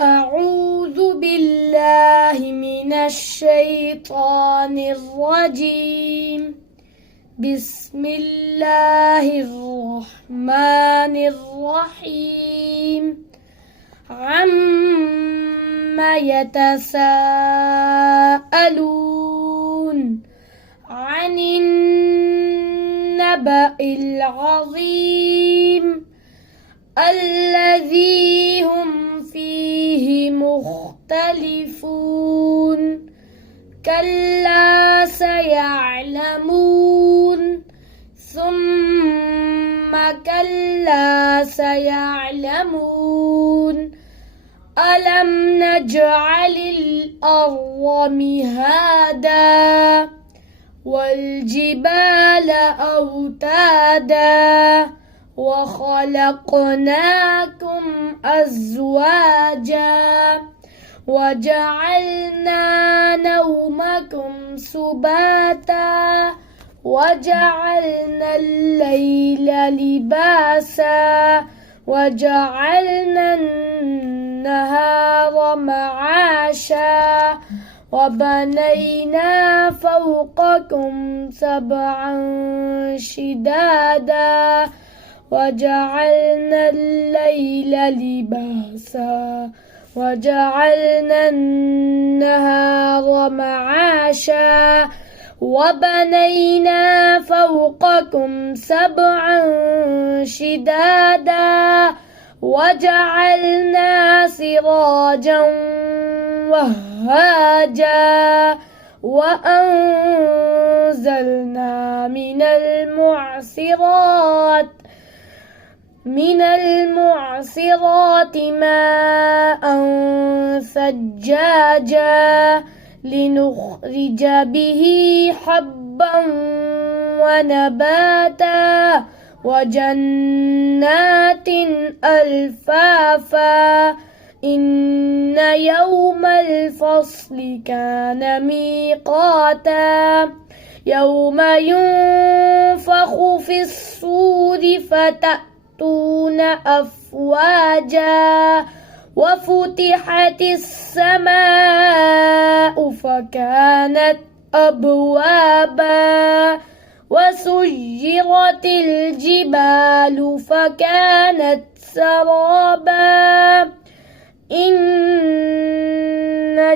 أعوذ بالله من الشيطان الرجيم. بسم الله الرحمن الرحيم. عما يتساءلون عن النبأ العظيم الذي هم فيه مختلفون. كلا سيعلمون ثم كلا سيعلمون. ألم نجعل الأرض مهادا والجبال أوتادا وخلقناكم أزواجا وجعلنا نومكم سباتا وجعلنا الليل لباسا وجعلنا النهار معاشا وبنينا فوقكم سبعا شدادا وجعلنا الليل لباسا وجعلنا النهار معاشا وبنينا فوقكم سبعا شدادا وجعلنا سراجا وهاجا وأنزلنا من المعصرات ماء ثجاجا لنخرج به حبا ونباتا وجنات ألفافا. إن يوم الفصل كان ميقاتا يوم ينفخ في الصور فتأتون أفواجا وفتحت السماء فكانت أبوابا وسيرت الجبال فكانت سرابا. إن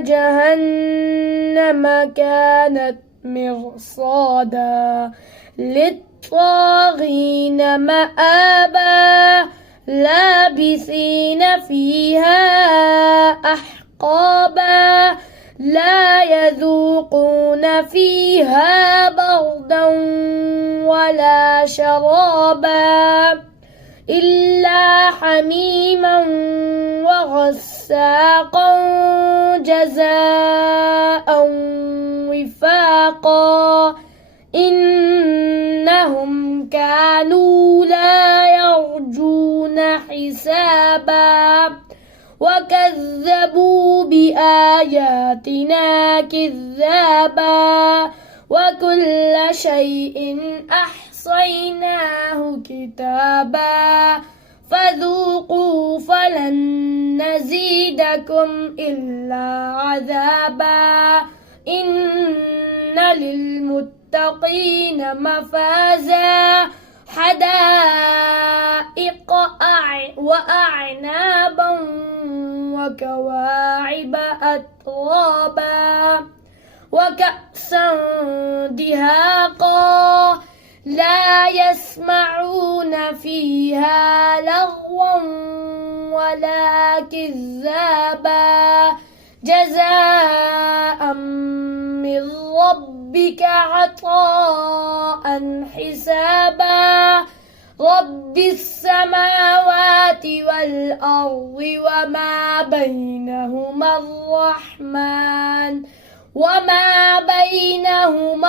جهنم كانت مرصادا للطاغين مآبا لابثين فيها أحقابا لا يذوقون فيها بردا ولا شرابا إلا حميما وغساقا جزاء وفاقا. إنهم كانوا لا يرجون حسابا وكذبوا بآياتنا كذابا وكل شيء أحصيناه كتابا فذوقوا فلن نزيدكم إلا عذابا. إن للمتقين مفازا حدائق وأعنابا وكواعب أترابا وكأسا دهاقا لا يسمعون فيها لغوا ولا كذابا جزاء من ربك عطاء حسابا. رب السماوات والأرض وما بينهما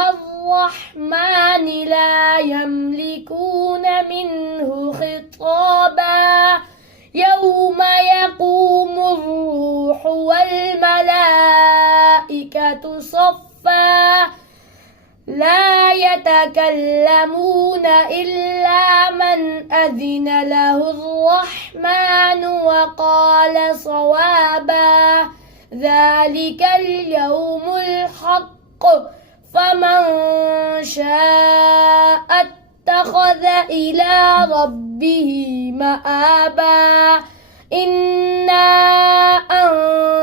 الرحمن لا يملكون منه خطابا. يوم يقوم الروح والملائكة صفا لا يتكلمون يتكلمون إلا من أذن له الرحمن وقال صوابا ذلك اليوم الحق فمن شاء اتخذ إلى ربه مآبا إنا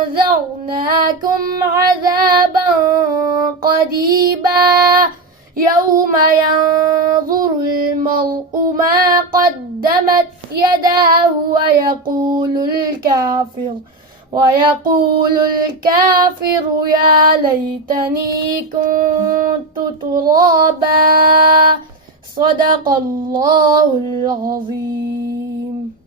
أنذرناكم عذابا قريبا يوم ينظر المرء ما قدمت يداه ويقول الكافر يا ليتني كنت ترابا صدق الله العظيم.